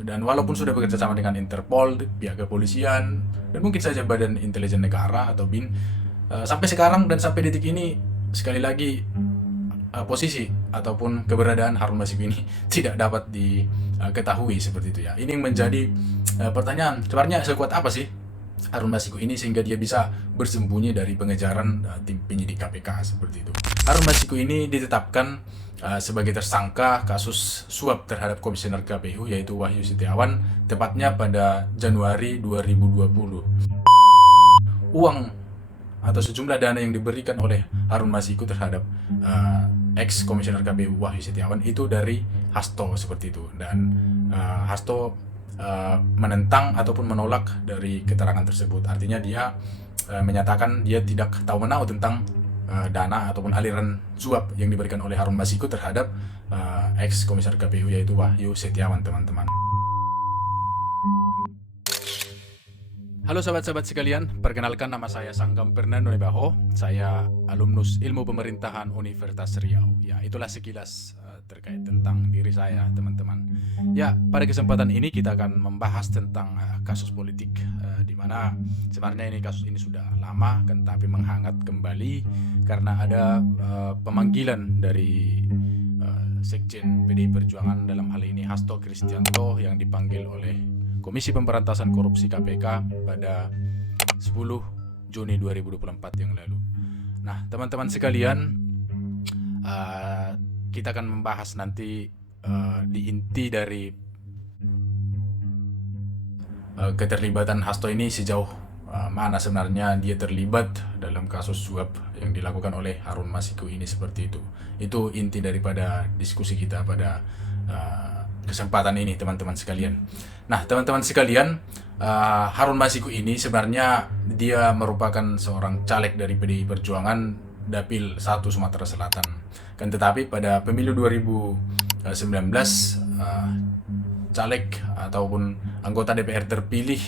dan walaupun sudah bekerja sama dengan Interpol, pihak kepolisian, dan mungkin saja Badan Intelijen Negara atau BIN, sampai sekarang dan sampai detik ini sekali lagi posisi ataupun keberadaan Harun Masiku ini tidak dapat diketahui seperti itu ya. Ini yang menjadi pertanyaan, sebenarnya sekuat apa sih Harun Masiku ini sehingga dia bisa bersembunyi dari pengejaran tim penyidik KPK seperti itu. Harun Masiku ini ditetapkan sebagai tersangka kasus suap terhadap komisioner KPU yaitu Wahyu Setiawan tepatnya pada Januari 2020. Uang atau sejumlah dana yang diberikan oleh Harun Masiku terhadap ex komisioner KPU Wahyu Setiawan itu dari Hasto seperti itu, dan Hasto menentang ataupun menolak dari keterangan tersebut. Artinya dia menyatakan dia tidak tahu menau tentang dana ataupun aliran suap yang diberikan oleh Harun Masiku terhadap ex komisioner KPU yaitu Wahyu Setiawan, teman-teman. Halo sahabat-sahabat sekalian, perkenalkan nama saya Sanggam Fernando Nebaho. Saya alumnus Ilmu Pemerintahan Universitas Riau. Ya, itulah sekilas terkait tentang diri saya, teman-teman. Ya, pada kesempatan ini kita akan membahas tentang kasus politik, di mana sebenarnya kasus ini sudah lama, kan tapi menghangat kembali karena ada pemanggilan dari Sekjen PDI Perjuangan, dalam hal ini Hasto Kristianto, yang dipanggil oleh Komisi Pemberantasan Korupsi KPK pada 10 Juni 2024 yang lalu. Nah, teman-teman sekalian, kita akan membahas nanti di inti dari keterlibatan Hasto ini sejauh mana sebenarnya dia terlibat dalam kasus suap yang dilakukan oleh Harun Masiku ini seperti itu. Itu inti daripada diskusi kita pada kesempatan ini, teman-teman sekalian. Nah, teman-teman sekalian, Harun Masiku ini sebenarnya dia merupakan seorang caleg dari PDI Perjuangan Dapil 1 Sumatera Selatan. Kan tetapi pada pemilu 2019 caleg ataupun anggota DPR terpilih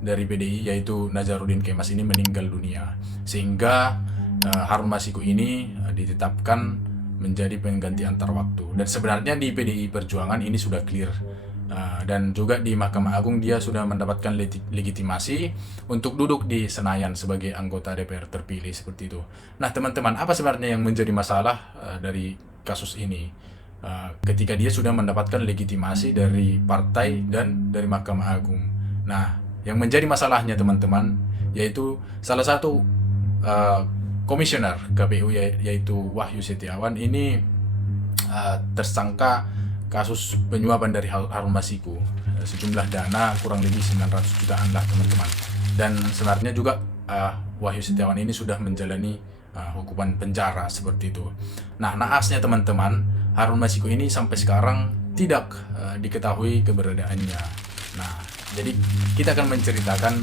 dari PDI yaitu Nazarudin Kemas ini meninggal dunia, sehingga Harun Masiku ini ditetapkan menjadi pengganti antar waktu. Dan sebenarnya di PDI Perjuangan ini sudah clear, dan juga di Mahkamah Agung dia sudah mendapatkan legitimasi untuk duduk di Senayan sebagai anggota DPR terpilih seperti itu. Nah, teman-teman, apa sebenarnya yang menjadi masalah dari kasus ini? Ketika dia sudah mendapatkan legitimasi dari partai dan dari Mahkamah Agung. Nah, yang menjadi masalahnya, teman-teman, yaitu salah satu komisioner KPU yaitu Wahyu Setiawan ini tersangka kasus penyuapan dari Harun Masiku, sejumlah dana kurang lebih 900 jutaan lah, teman-teman. Dan sebenarnya juga Wahyu Setiawan ini sudah menjalani hukuman penjara seperti itu. Nah, naasnya teman-teman, Harun Masiku ini sampai sekarang tidak diketahui keberadaannya. Nah, jadi kita akan menceritakan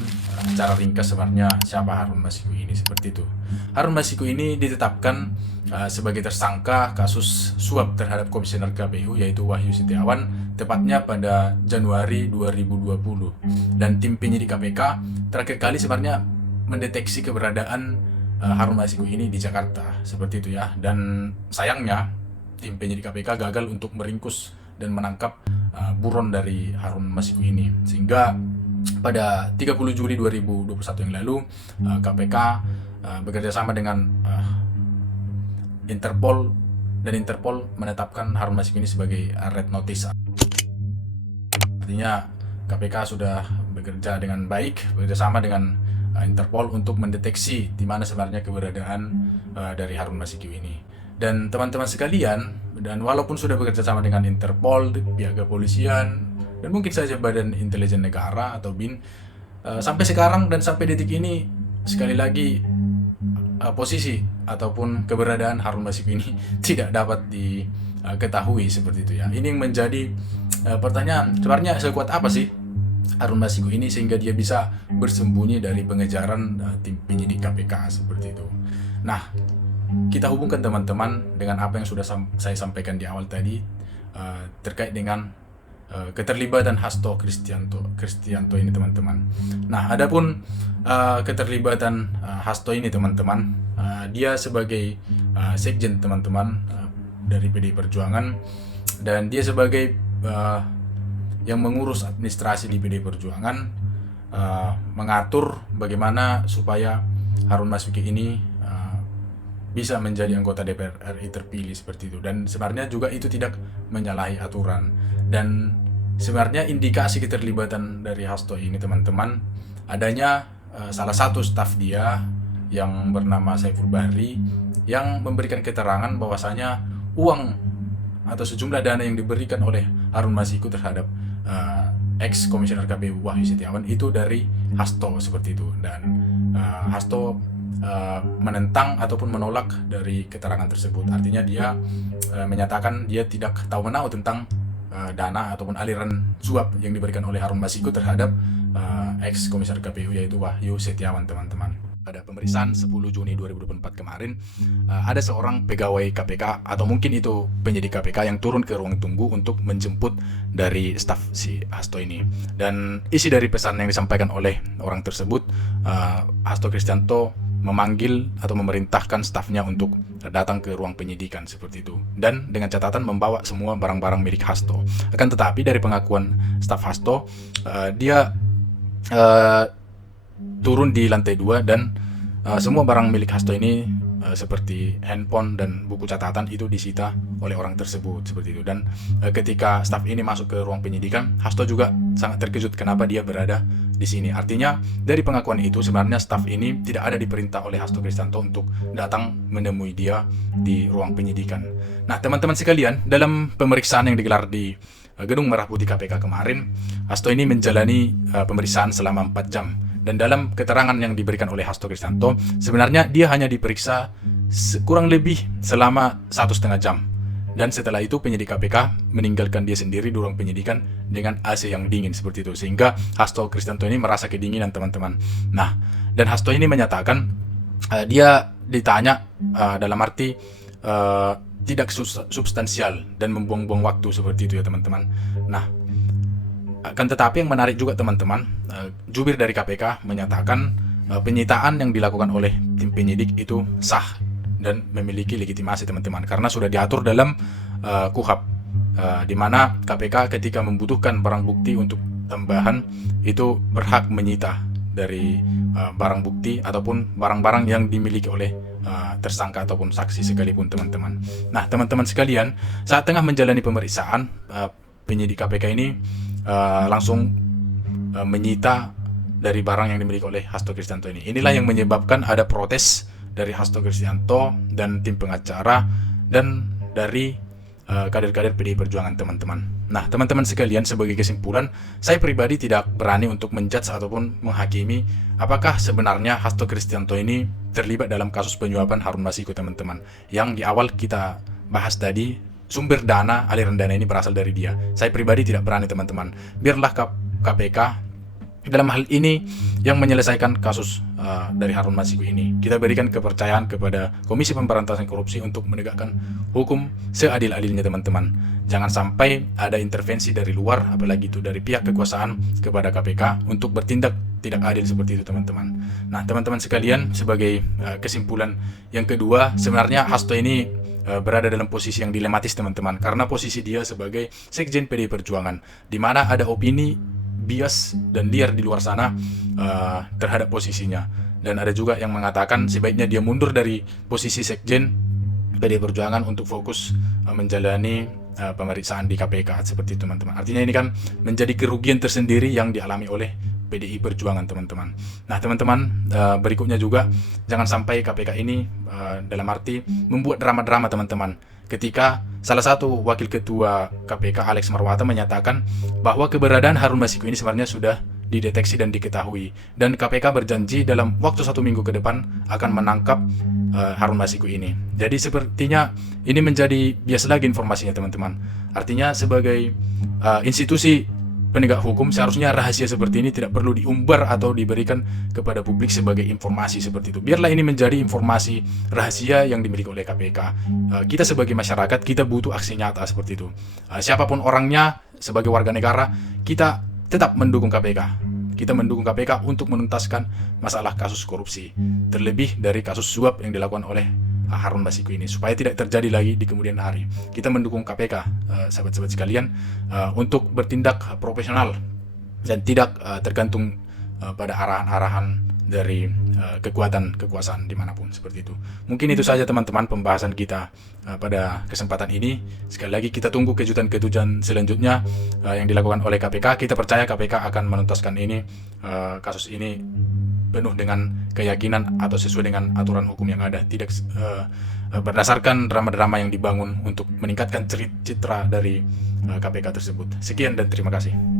secara ringkas sebenarnya siapa Harun Masiku ini seperti itu. Harun Masiku ini ditetapkan sebagai tersangka kasus suap terhadap komisioner KPU yaitu Wahyu Setiawan tepatnya pada Januari 2020. Dan tim penyidik KPK terakhir kali sebenarnya mendeteksi keberadaan Harun Masiku ini di Jakarta seperti itu ya. Dan sayangnya tim penyidik KPK gagal untuk meringkus dan menangkap buron dari Harun Masiku ini, sehingga pada 30 Juli 2021 yang lalu KPK bekerja sama dengan Interpol, dan Interpol menetapkan Harun Masiku ini sebagai red notice. Artinya KPK sudah bekerja dengan baik, bekerja sama dengan Interpol untuk mendeteksi di mana sebenarnya keberadaan dari Harun Masiku ini. Dan teman-teman sekalian, dan walaupun sudah bekerja sama dengan Interpol, pihak kepolisian, dan mungkin saja Badan Intelijen Negara atau BIN, sampai sekarang dan sampai detik ini sekali lagi posisi ataupun keberadaan Harun Masiku ini tidak dapat diketahui seperti itu ya. Ini yang menjadi pertanyaan, sebenarnya sekuat apa sih Harun Masiku ini sehingga dia bisa bersembunyi dari pengejaran tim penyidik KPK seperti itu. Nah, kita hubungkan teman-teman dengan apa yang sudah saya sampaikan di awal tadi terkait dengan keterlibatan Hasto Kristianto ini, teman-teman. Nah, adapun keterlibatan Hasto ini, teman-teman, dia sebagai sekjen, teman-teman, dari PDI Perjuangan, dan dia sebagai yang mengurus administrasi di PDI Perjuangan mengatur bagaimana supaya Harun Masiku ini bisa menjadi anggota DPR RI terpilih seperti itu. Dan sebenarnya juga itu tidak menyalahi aturan. Dan sebenarnya indikasi keterlibatan dari Hasto ini teman-teman, adanya salah satu staf dia yang bernama Saiful Bahri yang memberikan keterangan bahwasanya uang atau sejumlah dana yang diberikan oleh Harun Masiku terhadap ex komisioner KPU Wahyu Setiawan itu dari Hasto seperti itu. Dan Hasto menentang ataupun menolak dari keterangan tersebut. Artinya dia menyatakan dia tidak tahu menau tentang dana ataupun aliran suap yang diberikan oleh Harun Masiku terhadap ex komisaris KPU yaitu Wahyu Setiawan, teman-teman. Pada pemeriksaan 10 Juni 2024 kemarin, ada seorang pegawai KPK atau mungkin itu penyidik KPK yang turun ke ruang tunggu untuk menjemput dari staf si Hasto ini. Dan isi dari pesan yang disampaikan oleh orang tersebut, Hasto Kristianto memanggil atau memerintahkan stafnya untuk datang ke ruang penyidikan seperti itu, dan dengan catatan membawa semua barang-barang milik Hasto. Akan tetapi dari pengakuan staf Hasto, dia turun di lantai 2 dan semua barang milik Hasto ini seperti handphone dan buku catatan itu disita oleh orang tersebut seperti itu. Dan ketika staf ini masuk ke ruang penyidikan, Hasto juga sangat terkejut kenapa dia berada di sini. Artinya dari pengakuan itu sebenarnya staf ini tidak ada diperintah oleh Hasto Kristianto untuk datang menemui dia di ruang penyidikan. Nah, teman-teman sekalian, dalam pemeriksaan yang digelar di Gedung Merah Putih KPK kemarin, Hasto ini menjalani pemeriksaan selama 4 jam. Dan dalam keterangan yang diberikan oleh Hasto Kristianto, sebenarnya dia hanya diperiksa kurang lebih selama 1,5 jam. Dan setelah itu penyidik KPK meninggalkan dia sendiri di ruang penyidikan dengan AC yang dingin seperti itu. Sehingga Hasto Kristianto ini merasa kedinginan, teman-teman. Nah, dan Hasto ini menyatakan dia ditanya dalam arti tidak substansial dan membuang-buang waktu seperti itu ya, teman-teman. Nah, akan tetapi yang menarik juga, teman-teman, jubir dari KPK menyatakan penyitaan yang dilakukan oleh tim penyidik itu sah dan memiliki legitimasi, teman-teman, karena sudah diatur dalam KUHP, di mana KPK ketika membutuhkan barang bukti untuk tambahan itu berhak menyita dari barang bukti ataupun barang-barang yang dimiliki oleh tersangka ataupun saksi sekalipun, teman-teman. Nah, teman-teman sekalian, saat tengah menjalani pemeriksaan, penyidik KPK ini langsung menyita dari barang yang dimiliki oleh Hasto Kristianto ini. Inilah yang menyebabkan ada protes dari Hasto Kristianto dan tim pengacara dan dari kader-kader PDI Perjuangan, teman-teman. Nah, teman-teman sekalian, sebagai kesimpulan, saya pribadi tidak berani untuk menjudge ataupun menghakimi apakah sebenarnya Hasto Kristianto ini terlibat dalam kasus penyuapan Harun Masiku, teman-teman. Yang di awal kita bahas tadi, sumber dana, aliran dana ini berasal dari dia. Saya pribadi tidak berani, teman-teman. Biarlah KPK dalam hal ini yang menyelesaikan kasus dari Harun Masiku ini. Kita berikan kepercayaan kepada Komisi Pemberantasan Korupsi untuk menegakkan hukum seadil-adilnya, teman-teman. Jangan sampai ada intervensi dari luar, apalagi itu dari pihak kekuasaan kepada KPK untuk bertindak tidak adil seperti itu, teman-teman. Nah, teman-teman sekalian, sebagai kesimpulan yang kedua, sebenarnya Hasto ini berada dalam posisi yang dilematis, teman-teman, karena posisi dia sebagai Sekjen PDI Perjuangan, di mana ada opini bias dan liar di luar sana terhadap posisinya. Dan ada juga yang mengatakan sebaiknya dia mundur dari posisi Sekjen PDI Perjuangan untuk fokus menjalani pemeriksaan di KPK seperti itu, teman-teman. Artinya ini kan menjadi kerugian tersendiri yang dialami oleh PDI Perjuangan, teman-teman. Nah, teman-teman, berikutnya juga jangan sampai KPK ini dalam arti membuat drama-drama, teman-teman. Ketika salah satu wakil ketua KPK Alex Marwata menyatakan bahwa keberadaan Harun Masiku ini sebenarnya sudah dideteksi dan diketahui, dan KPK berjanji dalam waktu 1 minggu ke depan akan menangkap Harun Masiku ini. Jadi sepertinya ini menjadi bias lagi informasinya, teman-teman. Artinya sebagai institusi penegak hukum seharusnya rahasia seperti ini tidak perlu diumbar atau diberikan kepada publik sebagai informasi seperti itu. Biarlah ini menjadi informasi rahasia yang dimiliki oleh KPK. Kita sebagai masyarakat, kita butuh aksi nyata seperti itu. Siapapun orangnya, sebagai warga negara, kita tetap mendukung KPK. Kita mendukung KPK untuk menuntaskan masalah kasus korupsi, terlebih dari kasus suap yang dilakukan oleh Harun Masiku ini, supaya tidak terjadi lagi di kemudian hari. Kita mendukung KPK, sahabat-sahabat sekalian, untuk bertindak profesional dan tidak tergantung pada arahan-arahan dari kekuasaan dimanapun, seperti itu. Mungkin itu saja teman-teman pembahasan kita pada kesempatan ini. Sekali lagi kita tunggu kejutan-kejutan selanjutnya yang dilakukan oleh KPK. Kita percaya KPK akan menuntaskan ini, kasus ini penuh dengan keyakinan atau sesuai dengan aturan hukum yang ada, tidak berdasarkan drama-drama yang dibangun untuk meningkatkan citra dari KPK tersebut. Sekian dan terima kasih.